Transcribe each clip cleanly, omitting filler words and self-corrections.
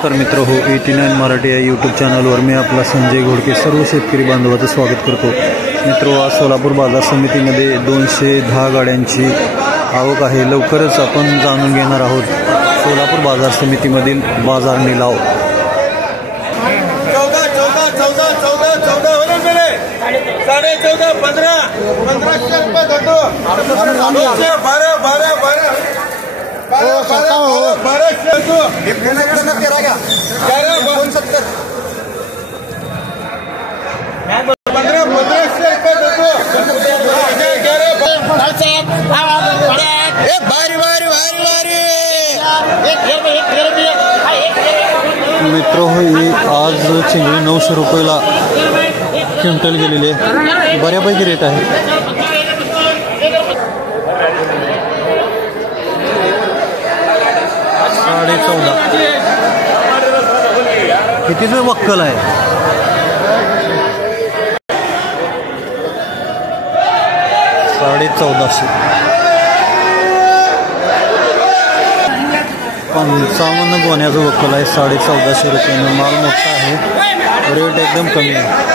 नमस्कार मित्र हो, 89 मराठी या यूट्यूब चॅनलवर मी आपला संजय घोडके सर्व शेतकरी बांधवांचं स्वागत करतो। मित्र आज सोलापूर बाजार समितीमध्ये 210 गाड्यांची आवक आहे। लवकरच आपण जाणून घेणार आहोत सोलापूर बाजार समितीमधील बाजार निलाव। 15 मित्र आज चिंगळी 900 रुपयाला क्विंटल गेलेले, बऱ्यापैकी रेट आहे। कितीचं वक्कल आहे? 1450। 55 गोण्याचं वक्कल आहे, 1450 रुपयानं। माल मोठा आहे, रेट एकदम कमी आहे।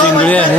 चिंगळी आहे,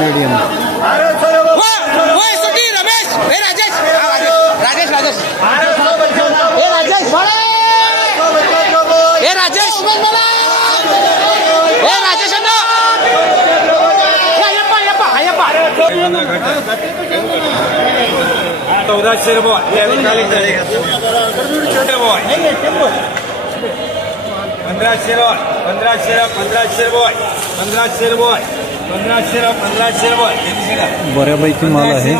मीडियम बऱ्यापैकी माल आहे।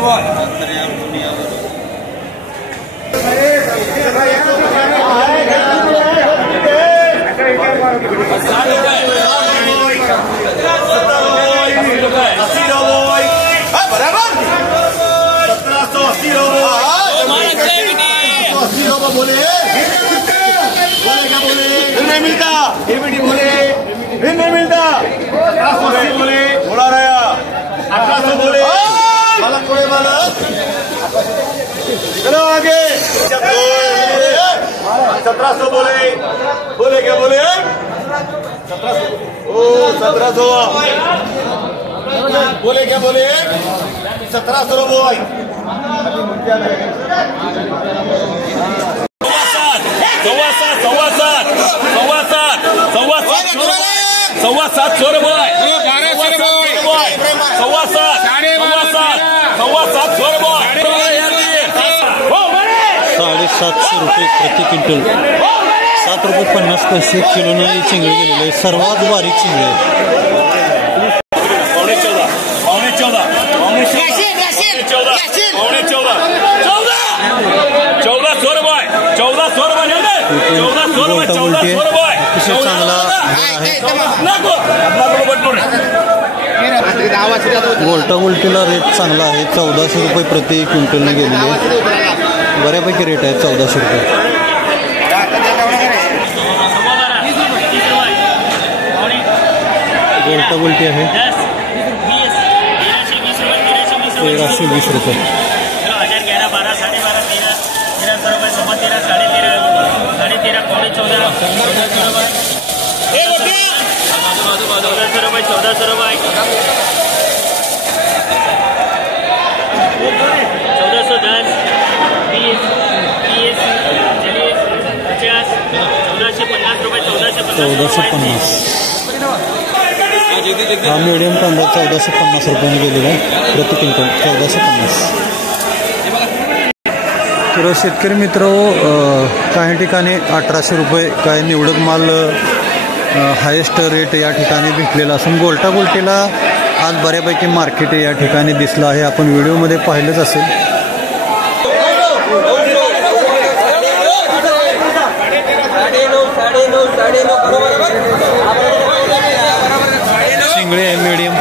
नहीं मिलता बोले बोला रहा 1800 बोले मालक कोई मालक चलो आगे 1700 बोले क्या बोले 1700 ओ 1700 बोले क्या बोले 1700 बोल सव्वा 700 रुपये 750 रुपये प्रति क्विंटल, 7 रुपये 50 पैसे किलो ने चिंगड़ी गेलेले, सर्वात बारीक चिंगड़ी आहे। 1450 रुपये अतिशय चांगला आहे। गोल्टा गोल्टीला रेट चांगला आहे, 1400 रुपये प्रति क्विंटलने गेलेले, बऱ्यापैकी रेट आहे 1400 रुपये। गोल्टा गोल्टी आहे 1320 रुपये। 1450 हा मीडियम कांदा 1450 रुपयाने गेलेला आहे प्रति क्विंटल। 1450 तर शेतकरी मित्र काही ठिकाणी 1800 रुपये, काही निवडक माल हायेस्ट रेट या ठिकाणी भेटलेला असून गोल्टा गोल्टीला आज बऱ्यापैकी मार्केट या ठिकाणी दिसलं आहे. आपण व्हिडिओमध्ये पाहिलंच असेल. शिंगळे आहे मीडियम,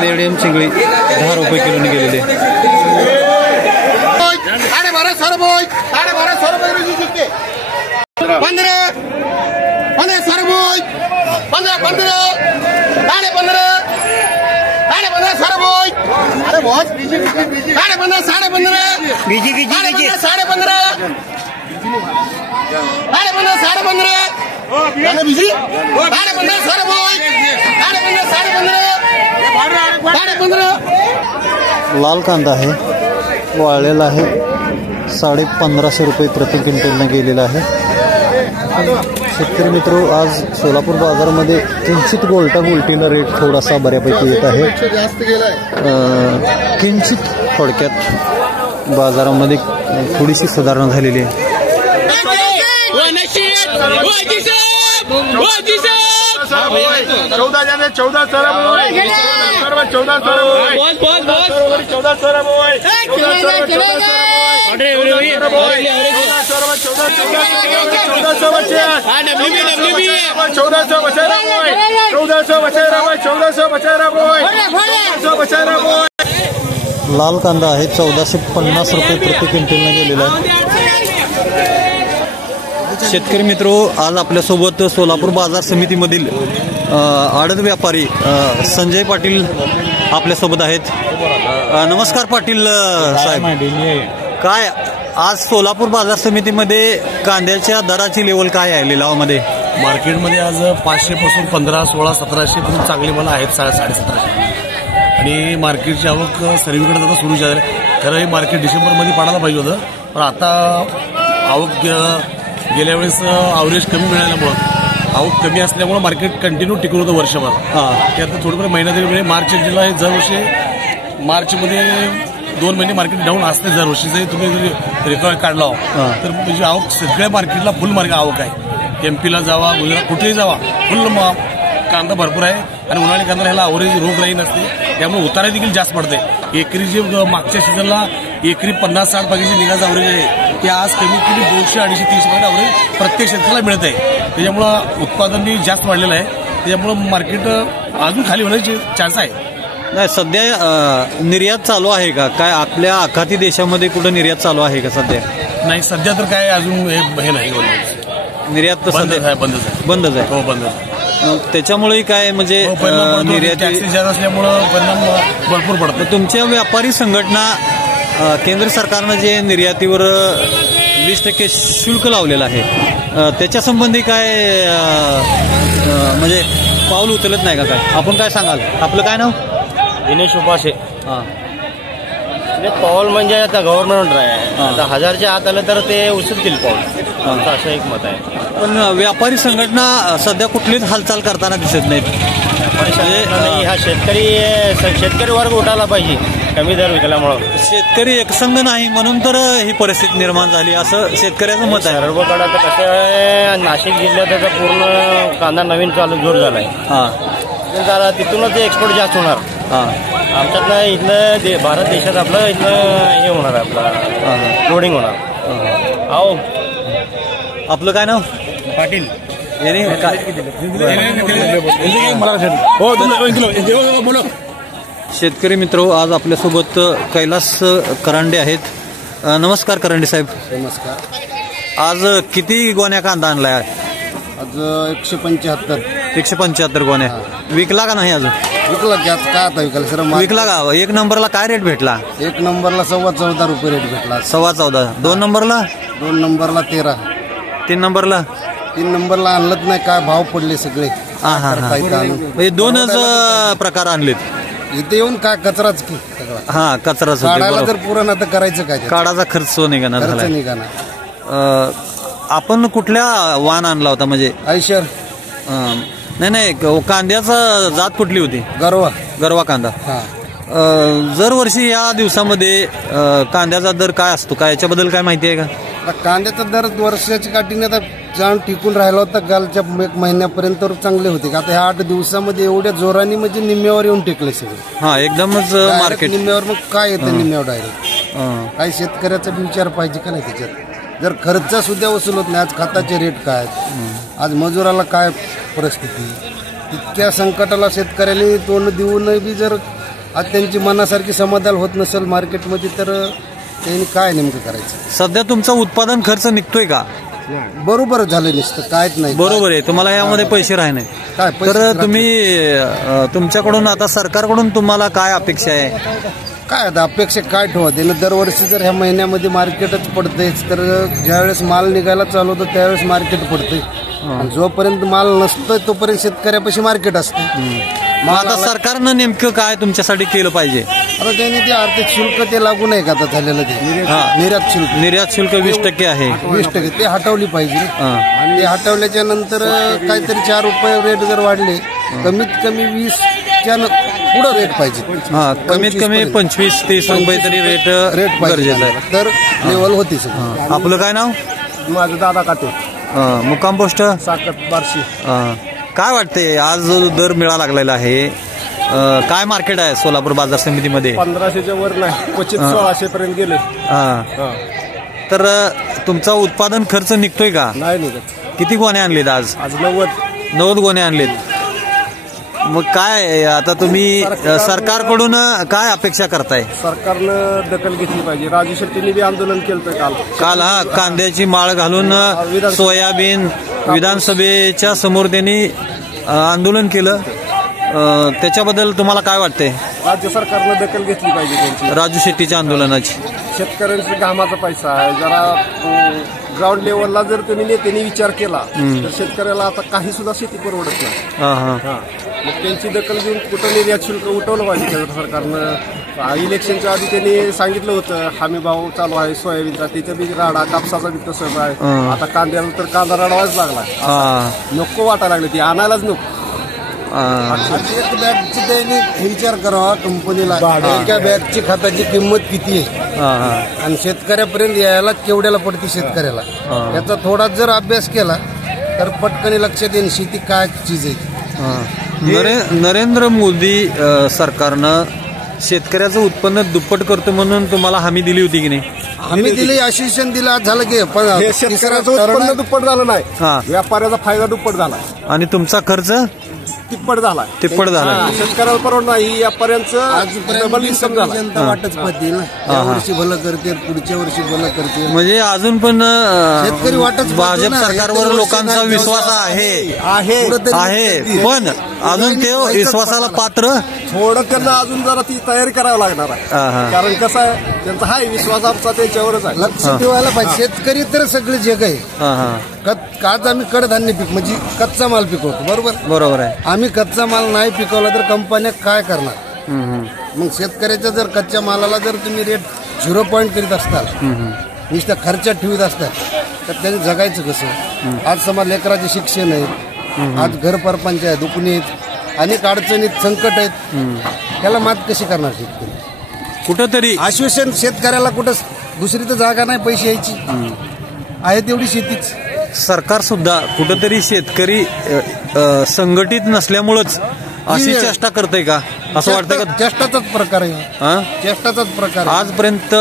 मीडियम चिंगळी 10 रुपये किलोने गेलेले. 12,500 रुपये, 12,500 रुपये रोजी जिंकते. 15,000 रुपये, 15,000 रुपये. अरे बहुत 15,500, 15,500 बीजी बीजी 15,500, 15,500 बीजी 15,500 रुपये, 15,500. लाल कांदा आहे, वाळलेला आहे, 1550 रुपये प्रति क्विंटलने गेलेला आहे. शेतकरी मित्र, आज सोलापूर बाजारामध्ये किंचित गोल्टा गोल्टीला रेट थोडासा बऱ्यापैकी येत आहे. किंचित थोडक्यात बाजारामध्ये थोडीशी सुधारणा झालेली आहे. 14,000 लाल कांदा आहे, 1450 रुपये प्रति क्विंटलने गेलेला आहे. शेतकरी मित्रो, आज आपल्यासोबत सोलापूर बाजार समितीमधील आडत व्यापारी संजय पाटील आपल्यासोबत आहेत. नमस्कार पाटील साहेब. काय आज सोलापूर बाजार समितीमध्ये कांद्याच्या दराची लेवल काय आहे लिलावामध्ये? मार्केटमध्ये आज 500 पासून 15, 16, 1700 पर्यंत चांगली मला आहेत, 1750. आणि मार्केटची आवक सर्वीकडे आता सुरू झाली. खरं हे मार्केट डिसेंबरमध्ये पडायला पाहिजे होतं, पण आता आवक गेल्या वेळेस अवरेज कमी मिळाल्यामुळं, आवक कमी असल्यामुळं मार्केट कंटिन्यू टिकून होतं वर्षभर. ते आता थोडंफार महिना तरी मार्च एप्रिलला हे दरवर्षी मार्चमध्ये 2 महिने मार्केट डाऊन असते. दरवर्षी जरी तुम्ही जरी रेकॉर्ड काढला तर म्हणजे आवक सगळ्या मार्केटला फुल मार्केट आवक आहे. एमपीला जावा, गुजरात कुठेही जावा, फुल कांदा भरपूर आहे. आणि उन्हाळी कांदा ह्याला अवरेज रोगराई नसते, त्यामुळे उतारा देखील जास्त पडते. एकरी जे मागच्या सीझनला एकरी 50-60 पाकीची निघाचं अवरेज आहे, ते आज कमीत कमी 200-250-300 पर्यंत अवरेज प्रत्येक शेतकऱ्याला मिळत आहे. त्याच्यामुळं उत्पादन जास्त वाढलेलं आहे. त्याच्यामुळं मार्केट अजून खाली होण्याचे चान्स आहे. नाही, सध्या निर्यात चालू आहे का? काय आपल्या आखाती देशामध्ये कुठं निर्यात चालू आहे का सध्या? नाही, सध्या तर काय अजून हे नाही. निर्यात तर सध्या बंदच आहे. बंदच आहे. हो, बंदच. त्याच्यामुळे काय म्हणजे निर्यात टॅक्सेस जास्त असल्यामुळं परिणाम भरपूर पडतो. तुमच्या व्यापारी संघटना केंद्र सरकारनं जे निर्यातीवर 20% शुल्क लावलेलं आहे, त्याच्या संबंधी काय म्हणजे पाऊल उचलत नाही का? काय आपण काय सांगाल? आपलं काय नाव? दिनेश उपासे. हां, पाऊल म्हणजे आता गव्हर्नमेंट आहे, आता 1000च्या आत आलं तर ते उचलतील पाऊल, आमचं असं एक मत आहे. पण व्यापारी संघटना सध्या कुठलीच हालचाल करताना दिसत नाहीत. हा शेतकरी वर्ग उठायला पाहिजे कमी दर विकल्यामुळं. शेतकरी एकसंघ नाही म्हणून तर ही परिस्थिती निर्माण झाली असं शेतकऱ्याचं मत आहे. सर्वकडे आता कसं आहे, नाशिक जिल्ह्यात त्याचा पूर्ण कांदा नवीन चालू जोर झालाय. तिथूनच एक्सपोर्ट जास्त होणार. आमच्यातलं इथलं भारत देशात आपलं इथलं हे होणार आहे, आपलं लोडिंग होणार. अहो, आपलं काय नाव? पाटील. शेतकरी मित्र, आज आपल्यासोबत कैलास करांडे आहेत. नमस्कार करांडे साहेब. नमस्कार. आज किती गोण्या कांदा आणलाय? आज 175 गोण्या. विकला का नाही अजून? विकला की आज का आता विकला सर? विकला का? 1 नंबरला काय रेट भेटला? 1 नंबरला 14.25 रुपये रेट भेटला. 14.25. 2 नंबरला? 2 नंबरला 13. 3 नंबरला? 3 नंबरला आणलंच नाही, काय भाव पडले सगळे. हे 2च प्रकार आणलेत इथे येऊन. काय कचराच की सगळा. हा, कचराच. काढायला जर पुरण आता करायचं काय? काढाचा खर्च निघाला. निघाला. आपण कुठल्या वाहन आणला होता म्हणजे? आयशर. नाही कांद्याचा जात कुठली होती? गरवा कांदा. दरवर्षी या दिवसामध्ये कांद्याचा दर काय असतो, काय याच्याबद्दल काय माहिती आहे का? कांद्याचा दर वर्षाची काठीने आता जाऊन टिकून राहिला होता. कालच्या 1 महिन्यापर्यंत चांगले होते. आता ह्या 8 दिवसामध्ये एवढ्या जोराने म्हणजे निम्म्यावर येऊन टेकले सगळे. हा एकदमच मार्केट निम्म्यावर. मग काय येतं निम्म्यावर डायरेक्ट? काही शेतकऱ्याचा विचार पाहिजे का नाही त्याच्यात? जर खर्च सुद्धा वसूल होत नाही. आज खताचे रेट काय, आज मजुराला काय परिस्थिती, इतक्या संकटाला शेतकऱ्याने तोंड देऊन बी जर आज त्यांची मनासारखी समाधान होत नसेल मार्केटमध्ये तर त्यांनी काय नेमकं करायचं? सध्या तुमचा उत्पादन खर्च निघतोय का? बरोबर झालं नसतं, कायच नाही. बरोबर आहे, तुम्हाला यामध्ये पैसे राहत नाही. तर तुम्ही तुमच्याकडून आता सरकारकडून तुम्हाला काय अपेक्षा आहे? काय आता अपेक्षा काय ठेवा? त्यानं दरवर्षी जर ह्या महिन्यामध्ये मार्केटच पडतेच तर ज्यावेळेस माल निघायला चालू होतं त्यावेळेस मार्केट पडते. जोपर्यंत माल नसतं तोपर्यंत शेतकऱ्यापाशी मार्केट असतं. आता सरकारनं नेमकं काय तुमच्यासाठी केलं पाहिजे? आता त्यांनी ते आर्थिक शुल्क ते लागू नाही का आता झालेलं ते निर्यात शुल्क 20% आहे. 20% ते हटवली पाहिजे. ते हटवल्याच्या नंतर काहीतरी 4 रुपये रेट जर वाढले कमीत कमी 20च्या पुढे रेट पाहिजे. कमीत कमी 25-30 रुपये तरी रेट गरजेचं आहे. तर लेवल होती. आपलं काय नाव? माझं दादा काटे, मुक्काम पोस्ट साकत बार्शी. काय वाटते आज जो दर मिळा लागलेला आहे, काय मार्केट आहे सोलापूर बाजार समितीमध्ये? 1500च्या वर नाही, क्वचित 1600 पर्यंत गेले. तर तुमचा उत्पादन खर्च निघतोय का? नाही निघत. किती गोणे आणलेत आज? 90 गोणे आणलेत. मग काय आता तुम्ही सरकारकडून काय अपेक्षा करताय? सरकारनं दखल घेतली पाहिजे. राजू शेट्टींनी बी आंदोलन केलं काल. कांद्याची माळ घालून सोयाबीन विधानसभेच्या समोर त्यांनी आंदोलन केलं. त्याच्याबद्दल तुम्हाला काय वाटतंय? राज्य सरकारनं दखल घेतली पाहिजे त्यांची, राजू शेट्टीच्या आंदोलनाची. शेतकऱ्यांचा घामाचा पैसा आहे. जरा ग्राउंड लेवलला जर त्यांनी विचार केला तर शेतकऱ्याला आता काही सुद्धा शेती परवडत नाही. मग त्यांची दखल घेऊन कुठं निर्यात शुल्क उठवलं पाहिजे केंद्र सरकारनं. इलेक्शनच्या आधी त्यांनी सांगितलं होतं हमी भाव चालू आहे सोयाबीनचा, तिथं बी राडा, कापसाचा बी तसंच आहे. आता कांद्याला तर कांदा रडवायच लागला. नको वाटायला लागले, ती आणायलाच नको. एक बॅगची त्यांनी विचार करावा कंपनीला, एका बॅगची खताची किंमत किती आहे आणि शेतकऱ्यापर्यंत यायला केवढ्याला पडते शेतकऱ्याला. याचा थोडा जर अभ्यास केला तर पटकन लक्षात येईल शेती काय चीज आहे. नरेंद्र मोदी सरकारनं शेतकऱ्याचं उत्पन्न दुप्पट करतो म्हणून तुम्हाला हमी दिली होती की नाही? हमी दिली, आश्वासन दिलं. आज झालं की पण शेतकऱ्याचं उत्पन्न दुप्पट झालं नाही, व्यापाऱ्याचा फायदा दुप्पट झाला आणि तुमचा खर्च तिप्पट झाला. शेतकऱ्याला परवडणार नाही. व्यापाऱ्यांचं डबल इन्कम झाला. जनता वाटच पाहते ना, या वर्षी भलं करते पुढच्या वर्षी भलं करते. म्हणजे अजून पण शेतकरी वाटच भाजप सरकारवर लोकांचा विश्वास आहे पण अजून ते विश्वासाला पात्र थोडं त्यांना अजून जरा ती तयारी करावी लागणार आहे. कारण कसं आहे त्यांचा हाय विश्वास आमचा त्याच्यावरच आहे. लक्ष ठेवायला पाहिजे. शेतकरी तर सगळे जग आहे. आज आम्ही कडधान्य पीक म्हणजे कच्चा माल पिकवतो. बरोबर आहे. आम्ही कच्चा माल नाही पिकवला तर कंपन्या काय करणार? मग शेतकऱ्याच्या जर कच्च्या मालाला जर तुम्ही रेट 0 पॉईंट करीत असताल, नुसत्या खर्चात ठेवत असताल तर त्यांनी जगायचं कसं? आज समाज लेकराचे शिक्षण आहेत, आज घर परपंच आहे, दुखणी आहेत, अनेक अडचणीत संकट आहेत. त्याला मात कशी करणार शेतकरी? कुठंतरी आश्वासन शेतकऱ्याला कुठं दुसरी तर जागा नाही पैसे यायची आहे तेवढी शेतीच. सरकार सुद्धा कुठंतरी शेतकरी संघटित नसल्यामुळेच अशी चेष्टा करते का असं वाटतं का? चेष्टाचाच प्रकार आहे. चेष्टाचाच प्रकार. आजपर्यंत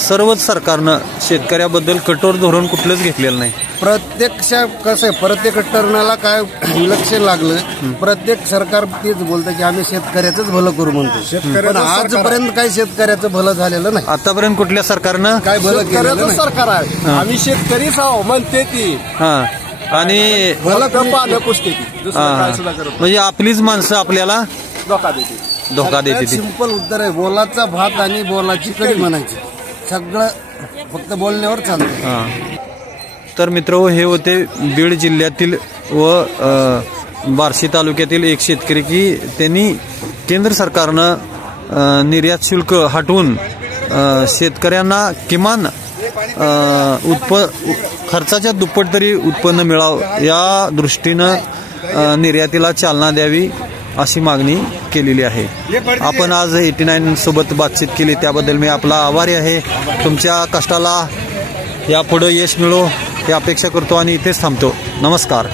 सर्वच सरकारनं शेतकऱ्याबद्दल कठोर धोरण कुठलंच घेतलेलं नाही. कसं आहे प्रत्येक टर्नाला काय लक्ष लागलं, प्रत्येक सरकार तेच बोलतं की आम्ही शेतकऱ्याचंच भलं करू म्हणतो. पण आजपर्यंत काही शेतकऱ्याचं भलं झालेलं नाही. आतापर्यंत कुठल्या सरकारनं काय भलं केलं? सरकार आहे आम्ही शेतकरीच आहो म्हणते ती. आणि म्हणजे आपलीच माणसं आपल्याला धोका देते. सिंपल उत्तर आहे. बोलाचा भात आणि बोलाची कढी म्हणायची. सगळं फक्त बोलण्यावर चालतं. तर मित्रहो, हे होते बीड जिल्ह्यातील व बार्शी तालुक्यातील एक शेतकरी की त्यांनी केंद्र सरकारनं निर्यात शुल्क हटवून शेतकऱ्यांना किमान खर्चाच्या दुप्पट तरी उत्पन्न मिळावं या दृष्टीनं निर्यातीला चालना द्यावी अशी मागणी केलेली आहे. आपण आज 89 सोबत बातचीत केली त्याबद्दल मी आपला आभारी आहे. तुमच्या कष्टाला यापुढे यश मिळो ही अपेक्षा करतो आणि इथेच थांबतो. नमस्कार.